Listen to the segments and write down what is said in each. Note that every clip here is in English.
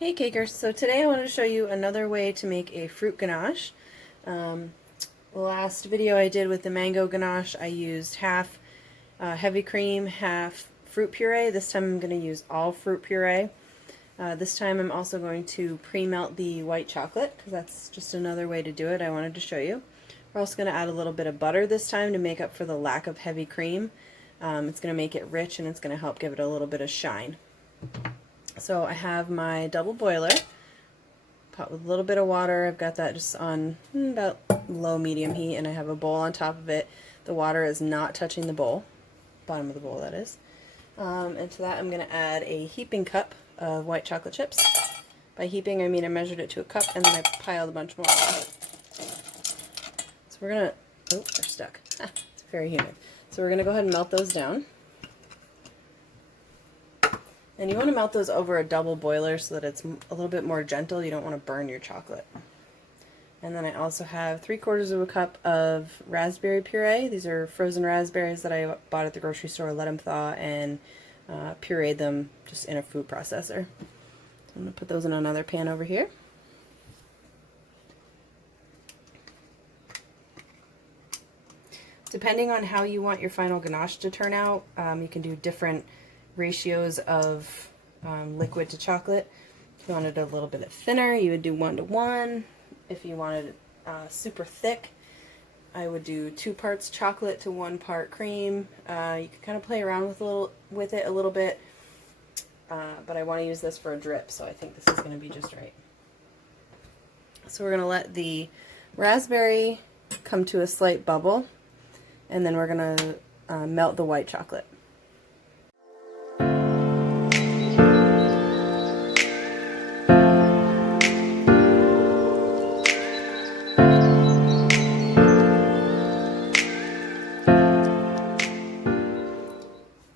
Hey cakers, so today I wanted to show you another way to make a fruit ganache. Last video I did with the mango ganache, I used half heavy cream, half fruit puree. This time I'm going to use all fruit puree. This time I'm also going to pre-melt the white chocolate, because that's just another way to do it I wanted to show you. We're also going to add a little bit of butter this time to make up for the lack of heavy cream. It's going to make it rich and it's going to help give it a little bit of shine. So I have my double boiler, pot with a little bit of water. I've got that just on about low-medium heat, and I have a bowl on top of it. The water is not touching the bowl, bottom of the bowl that is. And to that I'm going to add a heaping cup of white chocolate chips. By heaping I mean I measured it to a cup and then I piled a bunch more on. So we're going to, oh, they're stuck. It's very humid. So we're going to go ahead and melt those down. And you want to melt those over a double boiler so that it's a little bit more gentle. You don't want to burn your chocolate. And then I also have 3/4 of a cup of raspberry puree. These are frozen raspberries that I bought at the grocery store, let them thaw, and pureed them just in a food processor. So I'm going to put those in another pan over here. Depending on how you want your final ganache to turn out, you can do different ratios of liquid to chocolate. If you wanted it a little bit thinner, you would do 1:1. If you wanted it super thick, I would do 2 parts chocolate to 1 part cream. You could kind of play around with it a little bit, but I want to use this for a drip, so I think this is going to be just right. So we're going to let the raspberry come to a slight bubble, and then we're going to melt the white chocolate.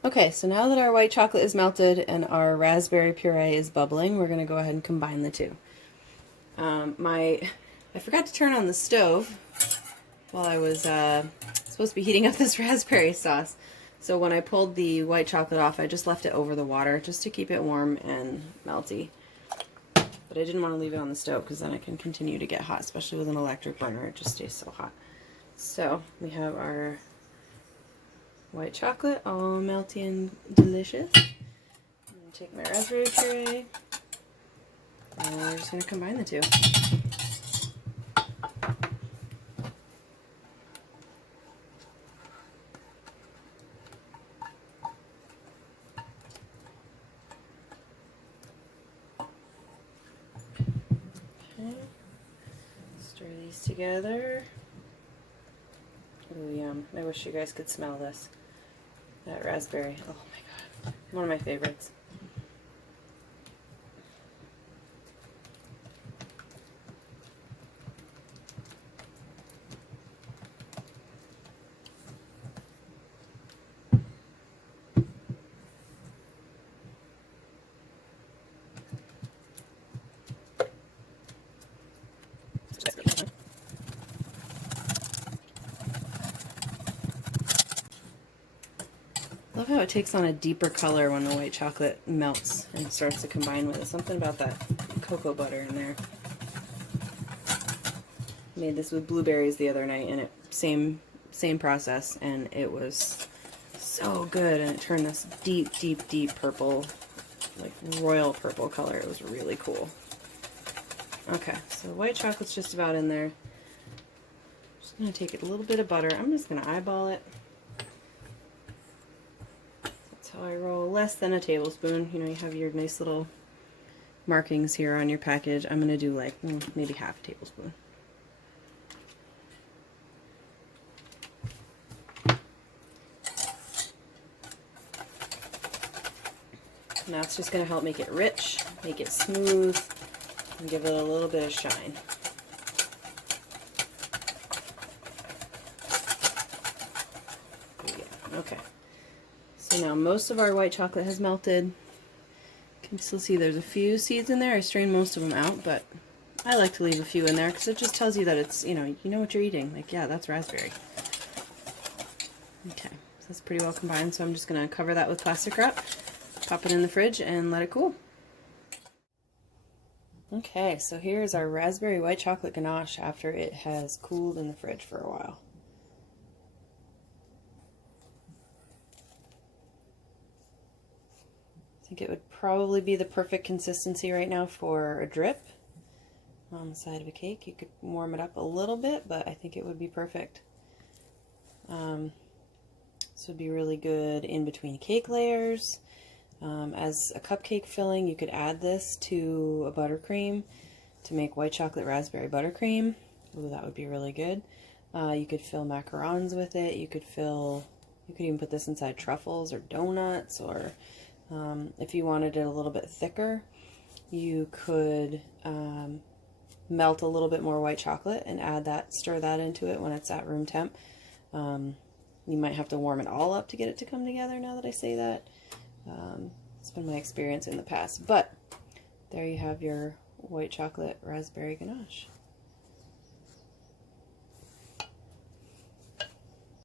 Okay, so now that our white chocolate is melted and our raspberry puree is bubbling, we're going to go ahead and combine the two. I forgot to turn on the stove while I was supposed to be heating up this raspberry sauce. So when I pulled the white chocolate off, I just left it over the water just to keep it warm and melty. But I didn't want to leave it on the stove because then it can continue to get hot, especially with an electric burner. It just stays so hot. So we have our white chocolate, all melty and delicious. I'm going to take my raspberry puree, and we're just going to combine the two. Okay, stir these together. Ooh, yum. I wish you guys could smell this. That raspberry, oh my god, one of my favorites. I love how it takes on a deeper color when the white chocolate melts and starts to combine with it. Something about that cocoa butter in there. Made this with blueberries the other night, and it same process, and it was so good, and it turned this deep purple, like royal purple color. It was really cool. Okay, so the white chocolate's just about in there. Just gonna take a little bit of butter. I'm just gonna eyeball it. How I roll, less than a tablespoon. You know, you have your nice little markings here on your package. I'm going to do like maybe half a tablespoon. Now it's just going to help make it rich, make it smooth, and give it a little bit of shine. Yeah, okay. So now most of our white chocolate has melted. You can still see there's a few seeds in there. I strained most of them out, but I like to leave a few in there because it just tells you that it's, you know what you're eating. Like, yeah, that's raspberry. Okay, so that's pretty well combined, so I'm just going to cover that with plastic wrap, pop it in the fridge, and let it cool. Okay, so here's our raspberry white chocolate ganache after it has cooled in the fridge for a while. I think it would probably be the perfect consistency right now for a drip on the side of a cake. You could warm it up a little bit, but I think it would be perfect. This would be really good in between cake layers. As a cupcake filling, you could add this to a buttercream to make white chocolate raspberry buttercream. Ooh, that would be really good. You could fill macarons with it. You could even put this inside truffles or donuts, or if you wanted it a little bit thicker, you could melt a little bit more white chocolate and stir that into it when it's at room temp. You might have to warm it all up to get it to come together, now that I say that. It's been my experience in the past, but there you have your white chocolate raspberry ganache.